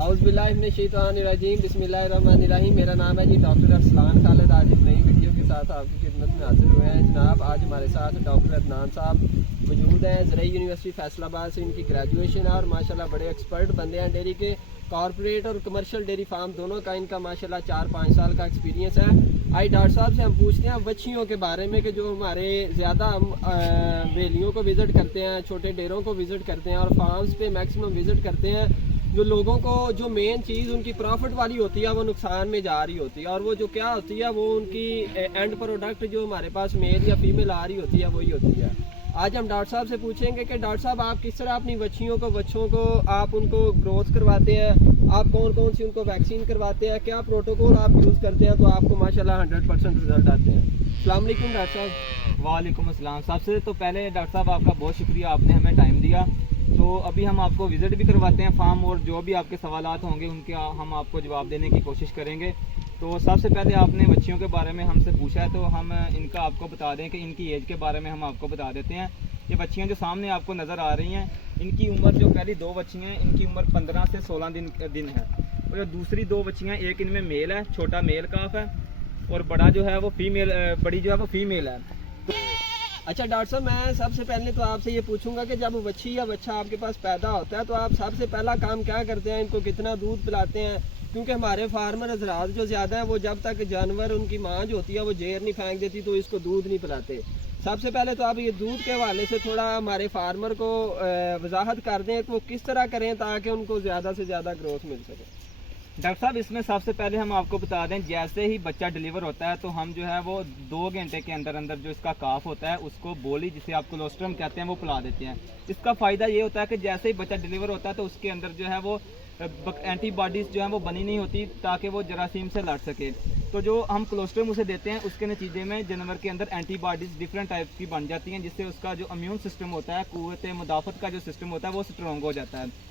औज़ुबिल्लाहिमिनश्शैतानिर्रजीम बिस्मिल्लाहिर्रहमानिर्रहीम। मेरा नाम है जी डॉक्टर अरसलान खालिद। आज एक नई वीडियो के साथ आपकी खिदमत में हाजिर हुए हैं जनाब। आज हमारे साथ डॉक्टर अदनान साहब मौजूद हैं। ज़रई यूनिवर्सिटी फैसलाबाद से इनकी ग्रेजुएशन है और माशाल्लाह बड़े एक्सपर्ट बंदे हैं डेयरी के। कॉर्पोरेट और कमर्शियल डेयरी फार्म दोनों का इनका माशाल्लाह 4-5 साल का एक्सपीरियंस है। आई डॉक्टर साहब से हम पूछते हैं बच्चियों के बारे में कि जो हमारे ज़्यादा हम वेलियों को विज़िट करते हैं, छोटे डेयरों को विज़िट करते हैं और फार्म्स पे मैक्सिमम विज़िट करते हैं, जो लोगों को जो मेन चीज़ उनकी प्रॉफिट वाली होती है वो नुकसान में जा रही होती है, और वो जो क्या होती है वो उनकी एंड प्रोडक्ट जो हमारे पास मेल या फीमेल आ रही होती है वही होती है। आज हम डॉक्टर साहब से पूछेंगे कि डॉक्टर साहब आप किस तरह अपनी बच्चियों को बच्चों को आप उनको ग्रोथ करवाते हैं, आप कौन कौन सी उनको वैक्सीन करवाते हैं, क्या प्रोटोकॉल आप यूज़ करते हैं तो आपको माशाल्लाह 100% रिजल्ट आते हैं। अस्सलाम वालेकुम डॉक्टर साहब। वालेकुम अस्सलाम। सबसे तो पहले डॉक्टर साहब आपका बहुत शुक्रिया, आपने हमें टाइम दिया। तो अभी हम आपको विज़िट भी करवाते हैं फार्म, और जो भी आपके सवालात होंगे उनके हम आपको जवाब देने की कोशिश करेंगे। तो सबसे पहले आपने बच्चियों के बारे में हमसे पूछा है तो हम इनका आपको बता दें कि इनकी एज के बारे में हम आपको बता देते हैं। ये बच्चियाँ जो सामने आपको नज़र आ रही हैं, इनकी उम्र जो पहली दो बच्चियाँ हैं इनकी उम्र 15 से 16 दिन है, और जो दूसरी दो बच्चियाँ एक इनमें मेल है, छोटा मेल काफ है, और बड़ा जो है वो फीमेल, बड़ी जो है वो फीमेल है। अच्छा डॉक्टर साहब, मैं सबसे पहले तो आपसे ये पूछूंगा कि जब बच्ची या बच्चा आपके पास पैदा होता है तो आप सबसे पहला काम क्या करते हैं, इनको कितना दूध पिलाते हैं? क्योंकि हमारे फार्मर हजरात जो ज़्यादा है वो जब तक जानवर उनकी माँ जो होती है वो जेर नहीं फेंक देती तो इसको दूध नहीं पिलाते। सबसे पहले तो आप ये दूध के हवाले से थोड़ा हमारे फार्मर को वजाहत कर दें कि वो किस तरह करें ताकि उनको ज़्यादा से ज़्यादा ग्रोथ मिल सके। डॉक्टर साहब, इसमें सबसे पहले हम आपको बता दें, जैसे ही बच्चा डिलीवर होता है तो हम जो है वो 2 घंटे के अंदर अंदर जो इसका काफ होता है उसको बोली, जिसे आप कोलोस्ट्रम कहते हैं, वो पिला देते हैं। इसका फ़ायदा ये होता है कि जैसे ही बच्चा डिलीवर होता है तो उसके अंदर जो है वो एंटीबॉडीज़ जो है वो बनी नहीं होती ताकि वो जरासीम से लड़ सके। तो जो हम कोलोस्ट्रम उसे देते हैं उसके नतीजे में जानवर के अंदर एंटीबॉडीज़ डिफरेंट टाइप्स की बन जाती हैं, जिससे उसका जो इम्यून सिस्टम होता है, क़ुव्वत मुदाफ़त का जो सिस्टम होता है वो स्ट्रॉन्ग हो जाता है।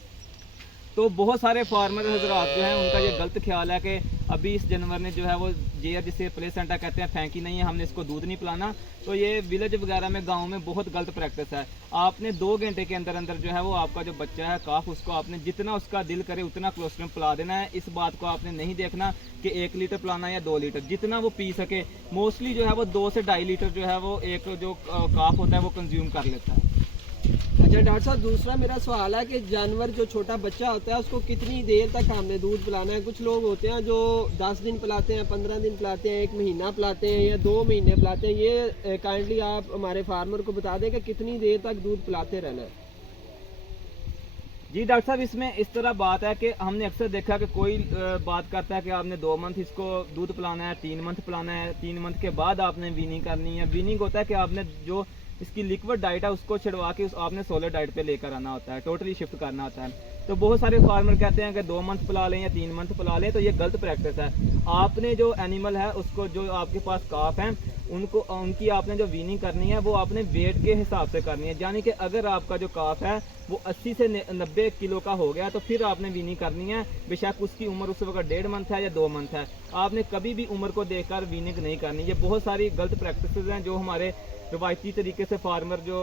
तो बहुत सारे फार्मर हजरात जो हैं उनका ये गलत ख्याल है कि अभी इस जानवर ने जो है वो जेर, जिसे प्लेसेंटा कहते हैं, फेंकी नहीं है, हमने इसको दूध नहीं पिलाना। तो ये विलेज वगैरह में, गांव में बहुत गलत प्रैक्टिस है। आपने 2 घंटे के अंदर अंदर जो है वो आपका जो बच्चा है काफ, उसको आपने जितना उसका दिल करे उतना कोलोस्ट्रम पिला देना है। इस बात को आपने नहीं देखना कि 1 लीटर पिलाना या 2 लीटर, जितना वो पी सके। मोस्टली जो है वो 2 से 2.5 लीटर जो है वो एक जो काफ होता है वो कंज्यूम कर लेता है। अच्छा डॉक्टर साहब, दूसरा मेरा सवाल है कि जानवर जो छोटा बच्चा होता है उसको कितनी देर तक हमने दूध पिलाना है? कुछ लोग होते हैं जो 10 दिन पिलाते हैं, 15 दिन पिलाते हैं, 1 महीना पिलाते हैं या 2 महीने पिलाते हैं। ये काइंडली आप हमारे फार्मर को बता दें कि कितनी देर तक दूध पिलाते रहना है। जी डॉक्टर साहब, इसमें इस तरह बात है कि हमने अक्सर देखा कि कोई बात करता है कि आपने 2 मंथ इसको दूध पिलाना है, 3 मंथ पिलाना है, 3 मंथ के बाद आपने वीनिंग करनी है। वीनिंग होता है कि आपने जो इसकी लिक्विड डाइट है उसको छिड़वा के आपने सॉलिड डाइट पे लेकर आना होता है, टोटली शिफ्ट करना होता है। तो बहुत सारे फार्मर कहते हैं कि 2 मंथ पिला लें या 3 मंथ पिला लें, तो ये गलत प्रैक्टिस है। आपने जो एनिमल है उसको, जो आपके पास काफ हैं, उनकी आपने जो वीनिंग करनी है वो आपने वेट के हिसाब से करनी है। यानी कि अगर आपका जो काफ है वो 80 से 90 किलो का हो गया तो फिर आपने वीनिंग करनी है, बेशक उसकी उम्र उस वक्त 1.5 मंथ है या 2 मंथ है। आपने कभी भी उम्र को देखकर वीनिंग नहीं करनी। ये बहुत सारी गलत प्रैक्टिस हैं जो हमारे रिवायती तरीके से फार्मर जो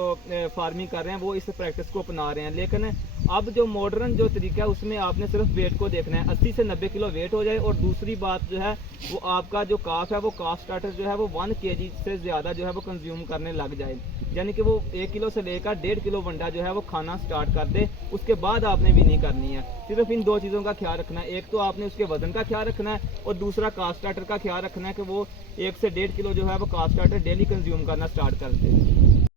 फार्मिंग कर रहे हैं वो इस प्रैक्टिस को अपना रहे हैं। लेकिन अब जो मॉडर्न जो तरीका है उसमें आपने सिर्फ वेट को देखना है, 80 से 90 किलो वेट हो जाए। और दूसरी बात जो है वो आपका जो काफ है वो काफ स्टार्टर जो है वो 1 kg से ज़्यादा जो है वो कंज्यूम करने लग जाए, यानी कि वो 1 किलो से लेकर 1.5 किलो वंडा जो है वो खाना स्टार्ट कर दे। उसके बाद आपने वीनिंग करनी है। सिर्फ इन 2 चीज़ों का ख्याल रखना है, एक तो आपने उसके वजन का ख्याल रखना है और दूसरा काफ स्टार्टर का ख्याल रखना है कि वो 1 से 1.5 किलो जो है वो काफ स्टार्टर डेली कंज्यूम करना स्टार्ट कर दे।